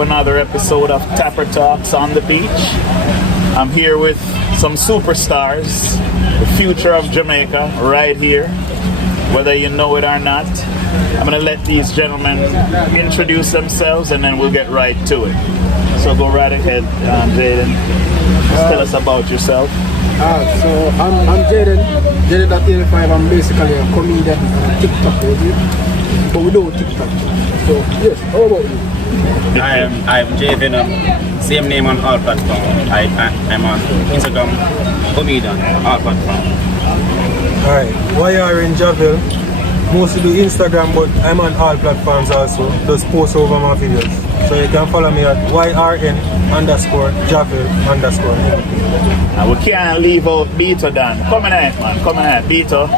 to another episode of Tapper Talks on the Beach. I'm here with some superstars, the future of Jamaica, right here, whether you know it or not. I'm going to let these gentlemen introduce themselves and then we'll get right to it. So go right ahead, Jaydenn. Just tell us about yourself. So I'm Jaydenn, Jaydenn.85. I'm basically a comedian on TikTok, but we do TikTok. So yes, how about you? I'm Javel, same name on all platforms. I'm on Instagram, comedian, all platforms. Alright, YRN Javel, mostly do Instagram, but I'm on all platforms also, just post over my videos. So you can follow me at YRN_Javel_. We can't leave out Beto Dan. Come in here, man. Come in here, Beto.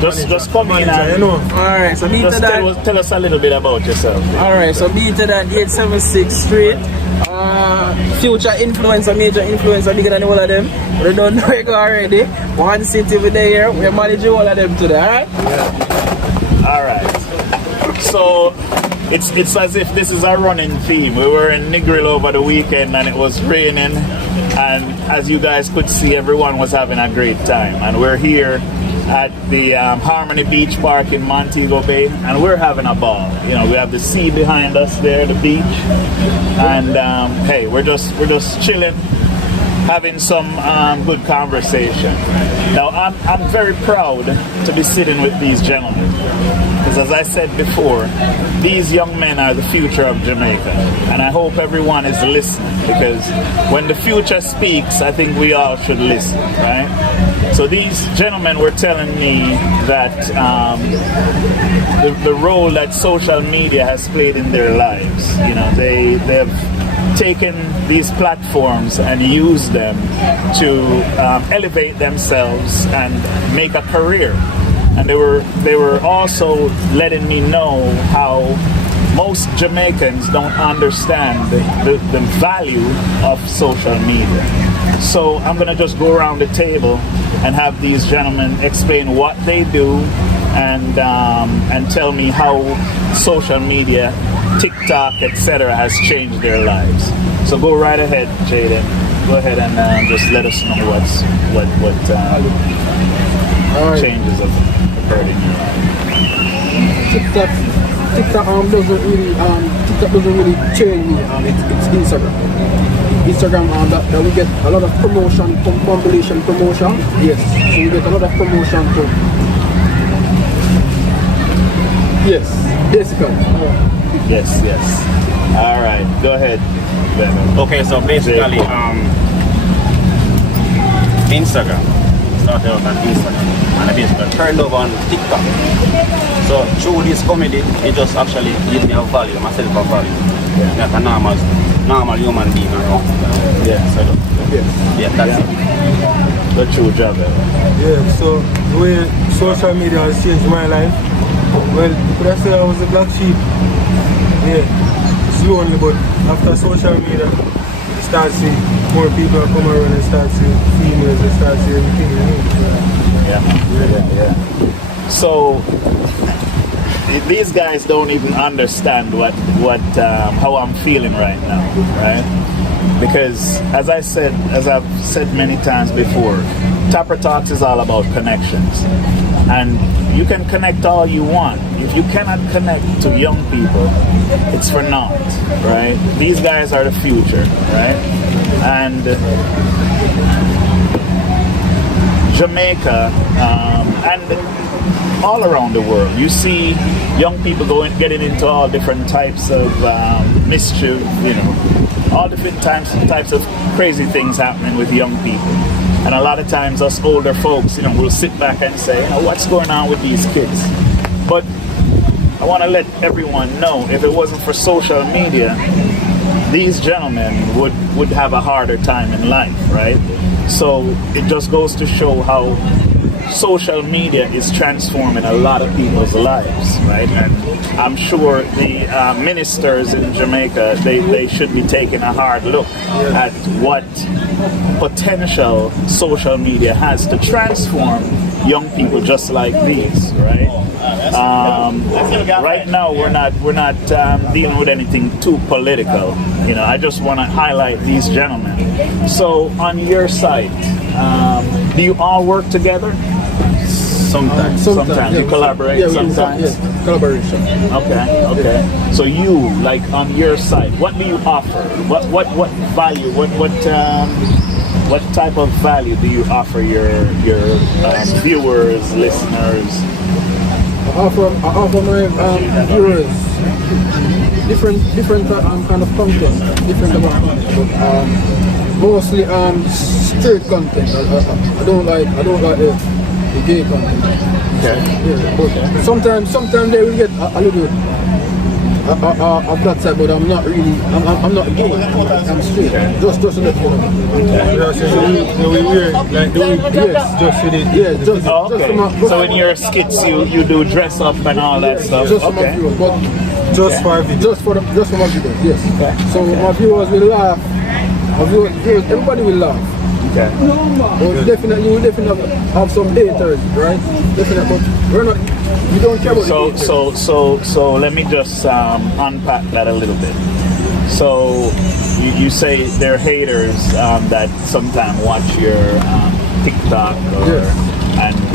Just come in and you know. Alright, so Beto just Dan. tell us a little bit about yourself. Alright, so Beto Dan 876 Street. Future influencer, major influencer, bigger than all of them. We don't know it already. One city with the here, we're managing all of them today, alright? Alright. So it's as if this is a running theme. We were in Negril over the weekend and it was raining, and as you guys could see, everyone was having a great time. And we're here at the Harmony Beach Park in Montego Bay, and we're having a ball. You know, we have the sea behind us there, the beach, and hey, we're just chilling, having some good conversation. Now, I'm very proud to be sitting with these gentlemen, because as I said before, these young men are the future of Jamaica, and I hope everyone is listening, because when the future speaks, I think we all should listen, right? So these gentlemen were telling me that the role that social media has played in their lives. You know, they have taken these platforms and used them to elevate themselves and make a career. And they were also letting me know how most Jamaicans don't understand the value of social media. So I'm gonna just go around the table and have these gentlemen explain what they do and tell me how social media, TikTok, etc. has changed their lives. So go right ahead, Jaydenn. Go ahead and just let us know what changes have occurred in your life. TikTok doesn't really change me. It's Instagram. Instagram that we get a lot of promotion, compilation promotion. Yes, so we get a lot of promotion too. Yes, basically. Yes. All right, go ahead. Okay, so basically, Instagram. Started off on Instagram, and I basically turned over on TikTok. So through this comedy, it just actually gives me a value, myself a value. Yeah. Like a normal human being around. Yeah, so yeah, that's it. The true Javel. Yeah, so the way social media has changed my life, well, you could have said I was a black sheep. Yeah, it's lonely, but after social media, you start seeing more people come around and start seeing females and start seeing everything, you know? Yeah. So these guys don't even understand how I'm feeling right now, right? Because as I've said many times before, Tapper Talks is all about connections. And you can connect all you want. If you cannot connect to young people, it's for naught, right? These guys are the future, right? And Jamaica and all around the world, you see young people getting into all different types of mischief, you know, all different types of crazy things happening with young people. And a lot of times us older folks, you know, will sit back and say, you know, what's going on with these kids? But I want to let everyone know, if it wasn't for social media, these gentlemen would have a harder time in life, right? So it just goes to show how social media is transforming a lot of people's lives, right? And I'm sure the ministers in Jamaica, they should be taking a hard look at what potential social media has to transform young people just like these, right? Right now we're not dealing with anything too political. You know, I just want to highlight these gentlemen. So on your site, do you all work together? Sometimes. Sometimes you collaborate. Yeah, sometimes. Collaboration. Okay. So you, like on your site, what do you offer? What value? What type of value do you offer your viewers, listeners? I offer my viewers different kind of content, different amount of content, but mostly straight content. I don't like the gay content. Okay. Yeah, but sometimes they will get a little of that side, but I'm not really. I'm not gay. I'm straight. Just to let you know. So we wear like the Yes, just with it. yeah, just Okay. So in your skits, you do dress up and all that stuff. just for my Okay. viewers, but Just for video. just for my viewers. Yes. So my viewers will laugh. My viewers, everybody will laugh. Okay. But definitely, you will definitely have some haters, right? Definitely, but we're not. We don't care about the haters. So let me just unpack that a little bit. So you say there are haters that sometimes watch your TikTok Yes.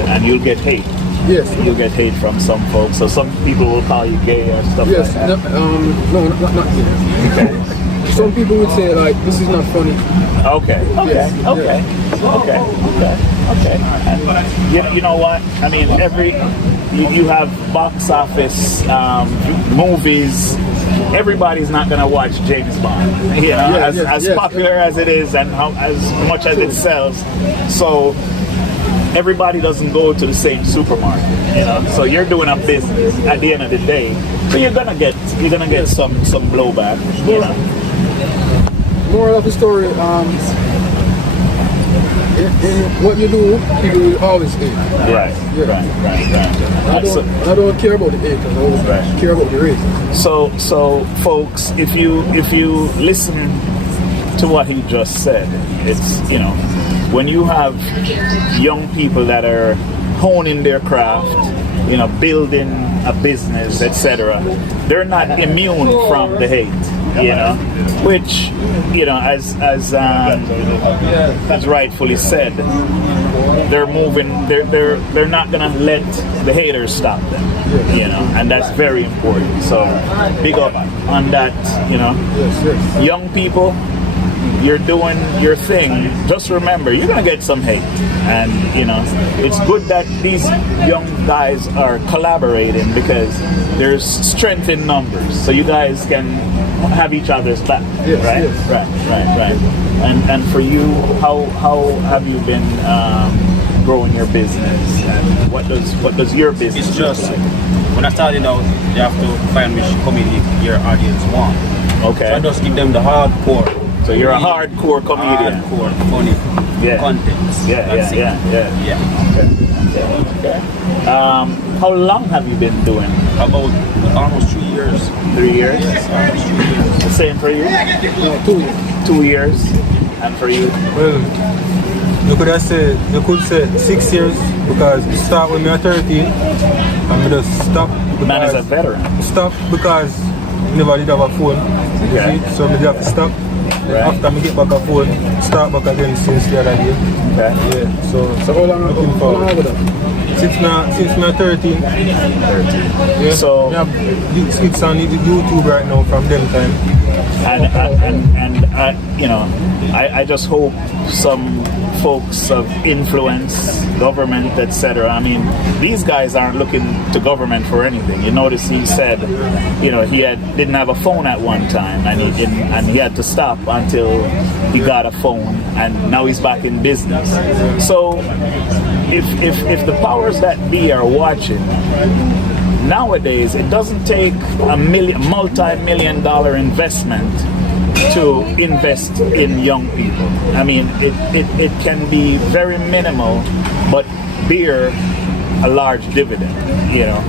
and you'll get hate. Yes. You'll get hate from some folks. So some people will call you gay or stuff Yes. like that. No, not here. Okay. Some people would say like, this is not funny. Okay. Yes. Okay. And you know what? I mean, you have box office movies. Everybody's not gonna watch James Bond. You know, as popular as it is and as much as it sells. So everybody doesn't go to the same supermarket. You know, so you're doing a business at the end of the day. So you're gonna get some blowback. You know. Moral of the story, in what you do, people will always hate. Right. I don't care about the haters. I always care about the race. So folks, if you listen to what he just said, it's, you know, when you have young people that are honing their craft, you know, building a business, etc., they're not immune from the hate, you know, which, you know, as rightfully said, they're not gonna let the haters stop them, you know, and that's very important. So big up on that, you know. Yes. Young people, you're doing your thing. Just remember, you're gonna get some hate, and you know, it's good that these young guys are collaborating because there's strength in numbers, so you guys can have each other's back. Yes, right? yes. Right. And for you, how have you been growing your business, and what does your business It's look just like? when I started out, you have to find which comedy your audience want. Okay. So I just give them the hardcore. So you're a hardcore comedian. Hardcore, funny contents. That's it. Yeah. Okay. How long have you been doing? About almost 3 years. 3 years. Almost 3 years. The same for you? No, 2 years. 2 years. And for you? Well, you could say 6 years because we start when we are 13 and we just stop. Man is a because- veteran. Stop because we never did have a phone. Okay. See? So we have to stop. Right. After we get back a phone, start back again since the other day. Okay. Yeah. So How long have that? since we are 13. 13. Yeah. So- we have skits on YouTube right now from them time. And you know, I just hope some folks of influence, government, etc. I mean, these guys aren't looking to government for anything. You notice he said, you know, he didn't have a phone at one time, and he had to stop until he got a phone, and now he's back in business. So if the powers that be are watching, nowadays it doesn't take a multi-million-dollar investment to invest in young people. I mean, it can be very minimal, but bear a large dividend, you know.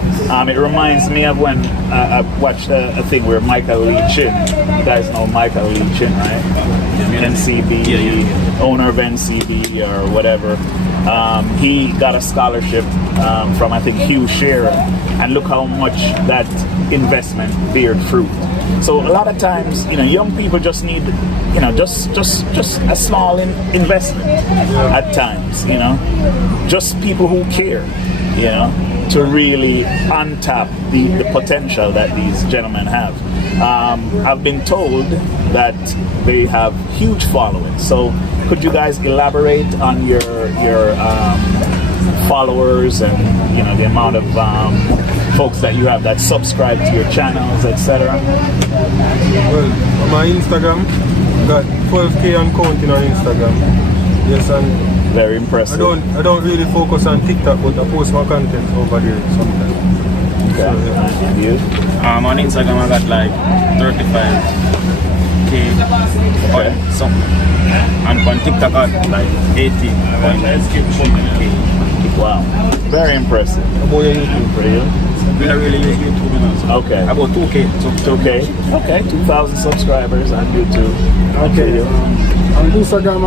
It reminds me of when I watched a thing where Michael Lee Chin, you guys know Michael Lee Chin, right? NCB, owner of NCB or whatever. He got a scholarship from, I think, Hugh Shearer, and look how much that investment beared fruit. So a lot of times, you know, young people just need, you know, just a small investment at times, you know, just people who care, you know, to really untap the potential that these gentlemen have. I've been told that they have huge followings. So could you guys elaborate on your followers and, you know, the amount of folks that you have that subscribe to your channels, etc.? Well, on my Instagram, got 12K and counting on Instagram. Yes, and very impressive. I don't really focus on TikTok, but I post my content over there sometimes. Okay. So, yeah. And you? On Instagram I got like 35K or something. And on TikTok I got like 80.3K. Wow. Very impressive. About your YouTube For you? We don't really use YouTube, you know, so Okay. about 2K. So 2K? Okay, 2,000 subscribers on YouTube. Okay. On Instagram,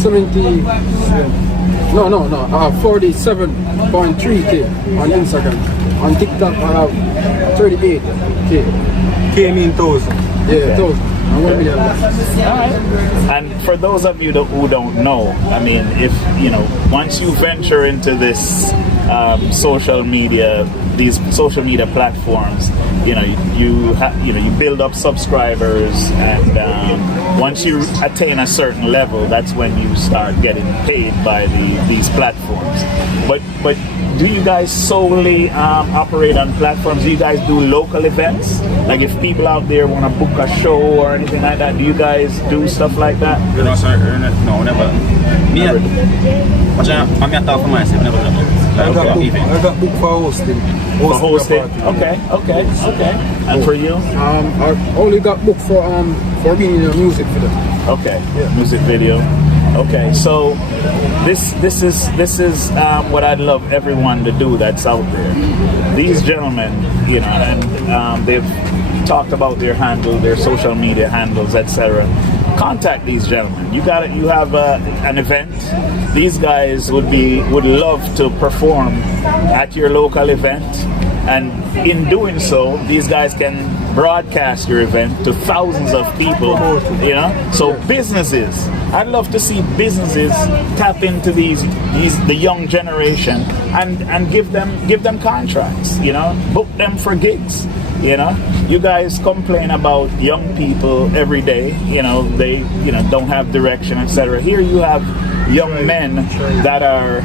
47.3K on Instagram. On TikTok, I have 38K. K mean 1,000. Yeah, 1,000. And 1 million. And for those of you who don't know, I mean, if you know, once you venture into this social media, these social media platforms, you know, you build up subscribers, and once you attain a certain level, that's when you start getting paid by these platforms. But do you guys solely operate on platforms? Do you guys do local events? Like if people out there want to book a show or anything like that, do you guys do stuff like that? no, sir, no, never. Me, I'm a talk for myself, never done it. I got booked for hosting. For hosting? Okay. And for you? I only got booked for being in a music video. Okay, music video. Okay, so this is what I'd love everyone to do that's out there. These gentlemen, you know, and they've talked about their handle, their social media handles, etc. Contact these gentlemen. You have an event. These guys would love to perform at your local event, and in doing so, these guys can broadcast your event to thousands of people, you know. So businesses, I'd love to see businesses tap into the young generation and give them contracts, you know, book them for gigs. You know, you guys complain about young people every day, you know, they, you know, don't have direction, etc. Here you have young men that are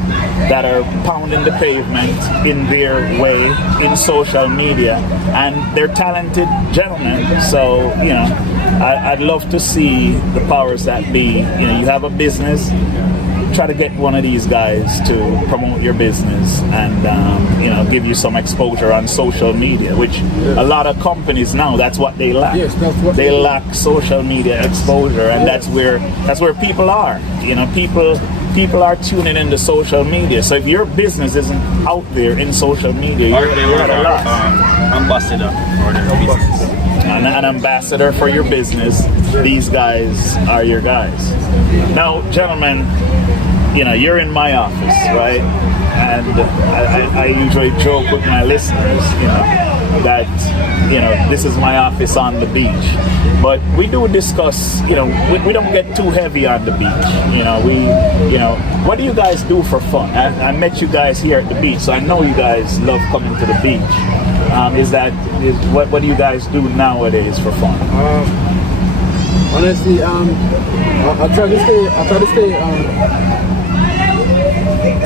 pounding the pavement in their way in social media, and they're talented gentlemen. So, you know, I'd love to see the powers that be. You know, you have a business, try to get one of these guys to promote your business and you know, give you some exposure on social media, which a lot of companies now, that's what they lack. Yes, that's what they lack, social media exposure, and that's where people are. You know, people are tuning into social media. So if your business isn't out there in social media, you're at a loss. Ambassador for their business. An ambassador for your business. These guys are your guys. Now, gentlemen, you know, you're in my office, right? And I usually joke with my listeners, you know, that, you know, this is my office on the beach. But we do discuss, you know, we don't get too heavy on the beach. You know, what do you guys do for fun? I met you guys here at the beach, so I know you guys love coming to the beach. What do you guys do nowadays for fun? Honestly, I try to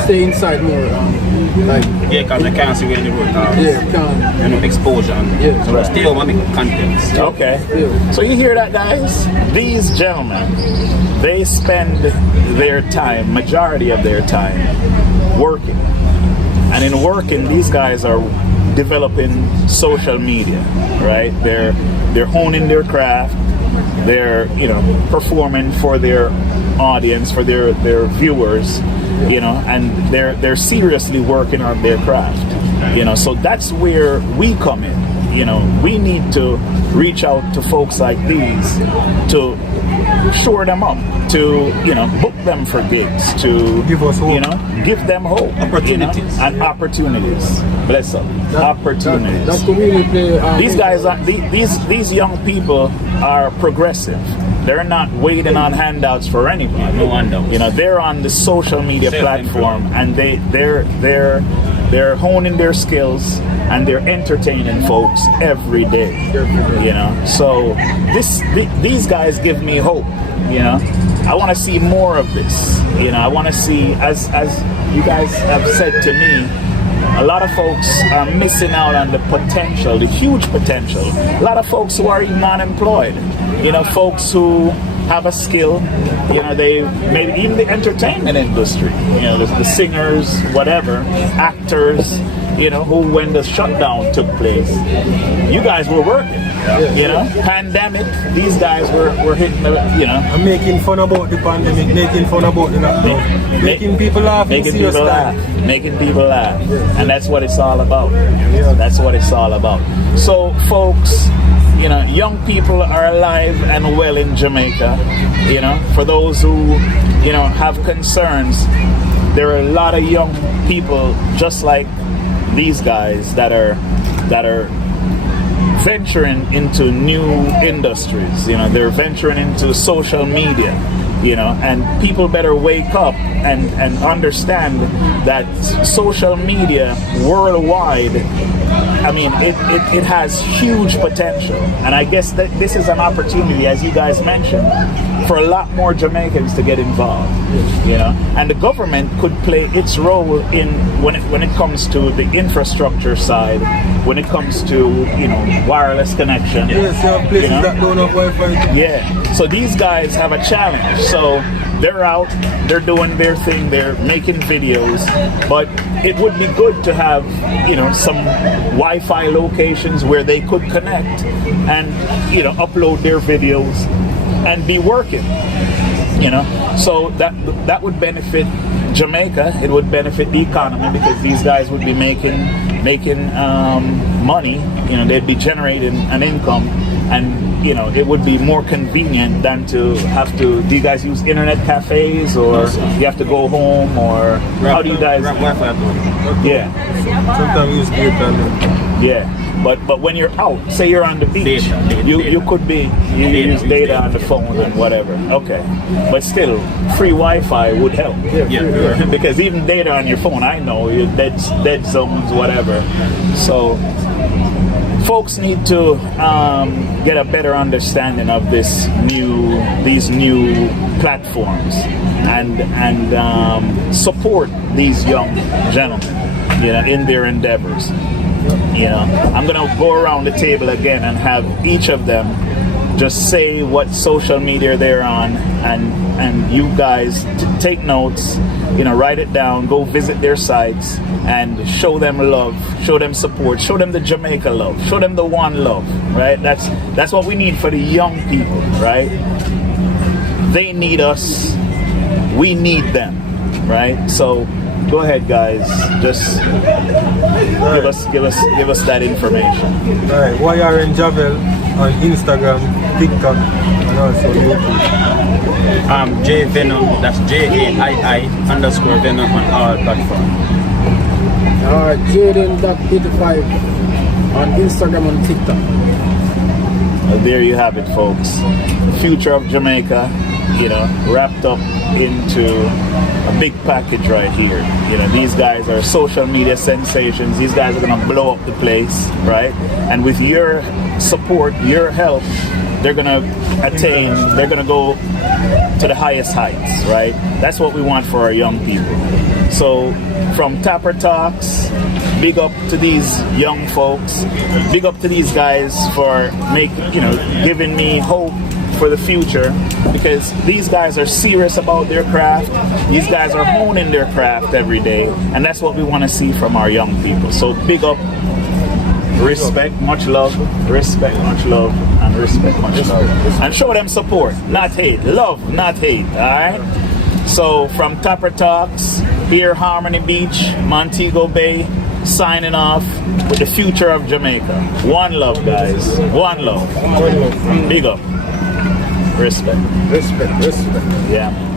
stay inside more. Yeah, because I can't see where the road Yeah, can't. and exposure. Yeah, so stay over make content. Okay. Yeah. So you hear that, guys? These gentlemen, they spend their time, majority of their time, working. And in working, these guys are developing social media, right? They're honing their craft. they're performing for their audience, for their viewers, and they're seriously working on their craft, so that's where we come in. We need to reach out to folks like these to shore them up, to book them for gigs, to Give us hope. give them hope, Opportunities. and opportunities. Bless them. Opportunities. That's the way we play. These guys are these young people are progressive. They're not waiting on handouts for anybody. No handouts. They're on the social media platform, and they're honing their skills, and they're entertaining folks every day. So these guys give me hope. I want to see more of this. I want to see, as you guys have said to me, a lot of folks are missing out on the potential, the huge potential. A lot of folks who are even unemployed. Folks who have a skill. They maybe even the entertainment industry. The singers, whatever, actors. Who when the shutdown took place, you guys were working. Pandemic, these guys were hitting the. I'm making fun about the pandemic, making fun about the lockdown, making people laugh, making people laugh, and that's what it's all about. That's what it's all about. So, folks, young people are alive and well in Jamaica. For those who have concerns, there are a lot of young people just like these guys that are venturing into new industries. They're venturing into social media. And people better wake up and understand that social media worldwide, it has huge potential. And I guess that this is an opportunity, as you guys mentioned, for a lot more Jamaicans to get involved. And the government could play its role in when it comes to the infrastructure side, when it comes to wireless connection. Yes, there are places that don't have Wi-Fi. Yeah. So these guys have a challenge. So they're out, they're doing their thing, they're making videos, but it would be good to have, some Wi-Fi locations where they could connect and, upload their videos and be working, So that would benefit Jamaica. It would benefit the economy because these guys would be making money. They'd be generating an income, and it would be more convenient than to have to. Do you guys use internet cafes, or you have to go home, or how do you guys? Yeah. Sometimes we use data. Yeah. But when you're out, say you're on the beach, you could be use data on the phone and whatever. Okay, but still, free Wi-Fi would help. Yeah. Because even data on your phone, I know you're dead zones, whatever. So folks need to get a better understanding of these new platforms and support these young gentlemen, in their endeavors. I'm gonna go around the table again and have each of them just say what social media they're on, and you guys take notes, write it down, go visit their sites and show them love, show them support, show them the Jamaica love, show them the one love, right? That's what we need for the young people, right? They need us, we need them, right? So go ahead, guys. Just give us that information. All right, YRN Javel on Instagram, TikTok, and also YouTube. Jayvenom, that's JAII_Venom on all platforms. Alright, Jaydenn.85 on Instagram and TikTok. Well, there you have it, folks. The future of Jamaica, wrapped up into a big package right here. These guys are social media sensations. These guys are gonna blow up the place, right? And with your support, your help, they're gonna go to the highest heights, right? That's what we want for our young people. So from Tapper Talks, big up to these young folks. Big up to these guys for giving me hope for the future, because these guys are serious about their craft. These guys are honing their craft every day, and that's what we want to see from our young people. So big up, respect, much love, respect, much love. and respect. Much love. And show them support, not hate. Love, not hate. Alright? So from Tapper Talks, here Harmony Beach, Montego Bay, signing off with the future of Jamaica. One love, guys. One love. Big up. Respect. Respect. Yeah.